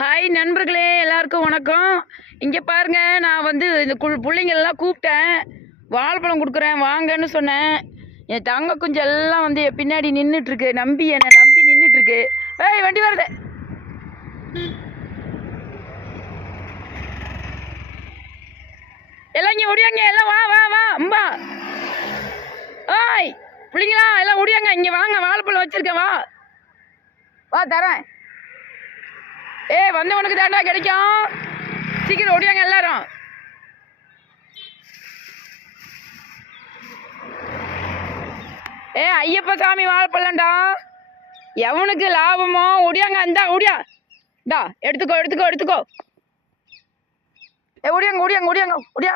Hi நண்பர்களே எல்லாருக்கும் வணக்கம். இங்கே பாருங்க நான் வந்து இந்த கு பிள்ளைங்களெல்லாம் கூப்பிட்டேன். வாழைப்பழம் கொடுக்குறேன் வாங்கன்னு சொன்னேன். என் தங்க குஞ்சு எல்லாம் வந்து என் பின்னாடி நின்றுட்டுருக்கு நம்பி என்னை நம்பி நின்றுட்டுருக்கு ஏய் வண்டி வருது. எல்லாம் இங்கே ஒடியாங்க எல்லாம் வா வா வா அம்பா. ஓய் பிள்ளைங்களா எல்லாம் ஒடியாங்க இங்கே வாங்க வாழைப்பழம் வச்சுருக்கேன் வா. வா தரேன். ஏய் வந்தவனுக்கு தாண்டா கிடைக்கும். சீக்கிரம் ஓடியாங்க எல்லாரும். ஏ ஐயப்ப சாமி வாழப்படலண்டா எவனுக்கு லாபமோ ஒடியாங்க அந்தா ஒடியா டா எடுத்துக்கோ எடுத்துக்கோ எடுத்துக்கோ. ஏ ஒடியாங்க ஒடியாங்க ஒடியாங்க ஒடியா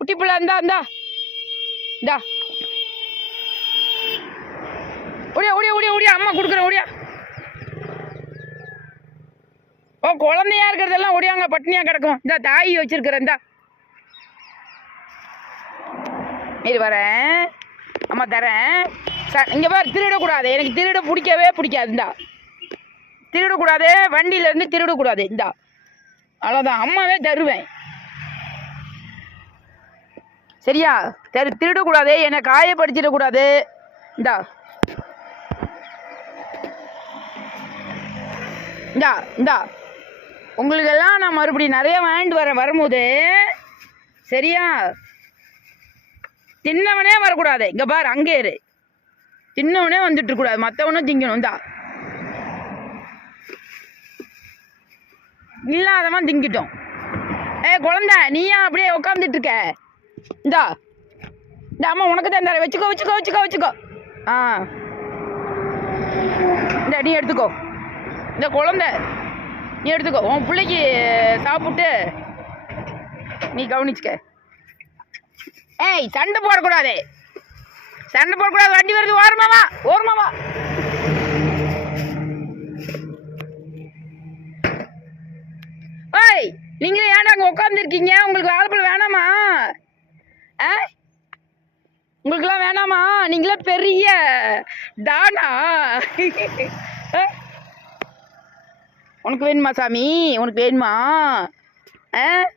குட்டி பிள்ளை அந்தா அந்தா டா. ஒடியா ஒடியா ஒடியா ஒடியா அம்மா கொடுக்குறேன் ஒடியா ஓ குழந்தையா இருக்கிறதெல்லாம் ஒடியாங்க பட்னியா கிடக்கும். இந்த தாய் வச்சிருக்கிறேன் இந்தா. இது வரேன். அம்மா தரேன். சார் இங்கே பாரு திருடக்கூடாது. எனக்கு திருட பிடிக்கவே பிடிக்காது இந்தா. திருடக்கூடாது வண்டியிலேருந்து திருடக்கூடாது இந்தா. அவ்வளோதான் அம்மாவே தருவேன். சரியா? தரு திருடக்கூடாது. என்னை காயப்படுத்திடக்கூடாது. இந்தா. இந்தா இந்தா. உங்களுக்கெல்லாம் நான் மறுபடியும் நிறைய வாங்கிட்டு வரேன் வரும்போது சரியா? தின்னவனே வரக்கூடாது. இங்கே பாரு அங்கே இரு. தின்னவனே வந்துட்டு கூடாது மற்றவனும் திங்கணும். இந்தா. இல்லாதவன் திங்கிட்டோம். ஏ குழந்த நீயா அப்படியே உட்காந்துட்டு இருக்க? இந்தா. இந்த அம்மா உனக்கு தான் தரேன். வச்சுக்கோ வச்சுக்கோ வச்சுக்கோ வச்சுக்கோ. ஆ. இந்த நீ எடுத்துக்கோ. இந்த குழந்தை. நீ எடுத்துக்கோ. உன் பிள்ளைக்கு சாப்பிட்டு நீ கவனிச்சுக்க. ஏய் சண்டை போடக்கூடாது. சண்டை போடக்கூடாது. வண்டி வருது. ஓரமாவா ஓரமாவா ஏய் நீங்களே ஏன்டா அங்கே உட்காந்துருக்கீங்க உங்களுக்கு வாழைப்பழம் வேணாமா? ஆ? உங்களுக்குலாம் வேணாமா? நீங்களே பெரிய டானா. ஆ? உனக்கு வேணுமா சாமி? உனக்கு வேணுமா? ஆ?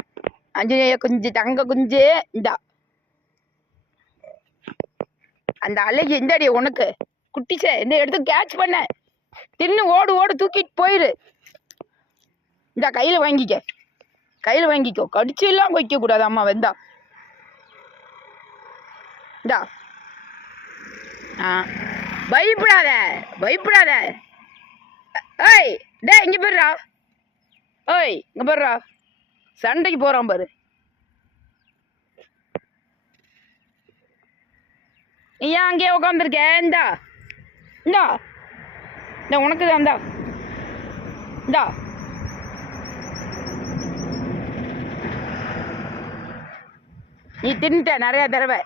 அஞ்சனேய குஞ்சு தங்க குஞ்சு இந்தா. அந்த அழகி அடி உனக்கு. குட்டிச்சே இந்த எடுத்து கேட்ச் பண்ண. தின்னு ஓடு ஓடு தூக்கிட்டு போயிரு. இந்த கையில் வாங்கிக்க. கையில் வாங்கிக்கோ. கடிச்சு எல்லாம் கூடாது அம்மா வெந்தா. இந்தா. ஆ. பயப்படாத பயப்படாத. ஏய் டே இங்கே போயிடுறா. ஓய் இங்கே போடுறா சண்டைக்கு போகிறான் பாரு. நீ ஏன் அங்கேயே உட்காந்துருக்க இந்தா. இந்தா. இந்த உனக்கு தான் இந்தா. இந்தா. நீ தின்னுட்ட நிறையா தடவை.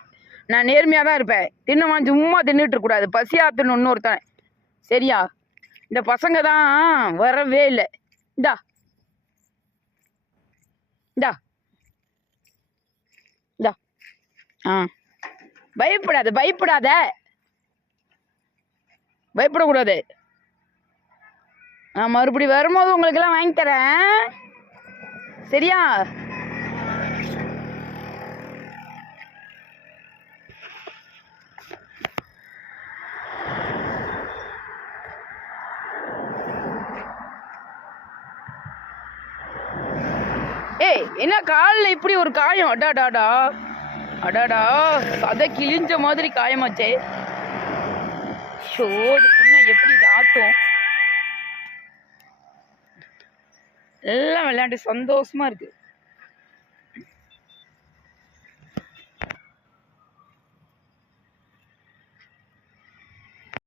நான் நேர்மையாக தான் இருப்பேன். தின்னவன் சும்மா தின்னுட்டு கூடாது பசியா தின்னு இன்னொருத்தன். சரியா? இந்த பசங்க தான் வரவே இல்லை. இந்தா. இந்தா. இந்தா. ஆ. பயப்படாத பயப்படாத. பயப்படக்கூடாது. நான் மறுபடி வரும்போது உங்களுக்கெல்லாம் வாங்கி தரேன். சரியா? ஏய் என்ன காலில் இப்படி ஒரு காயம்? அடாடாடா அடாடா சதை கிழிஞ்ச மாதிரி காயமாச்சே. ஷோ இது எப்படி தாத்தும் எல்லாம் விளையாண்டு சந்தோஷமா இருக்கு.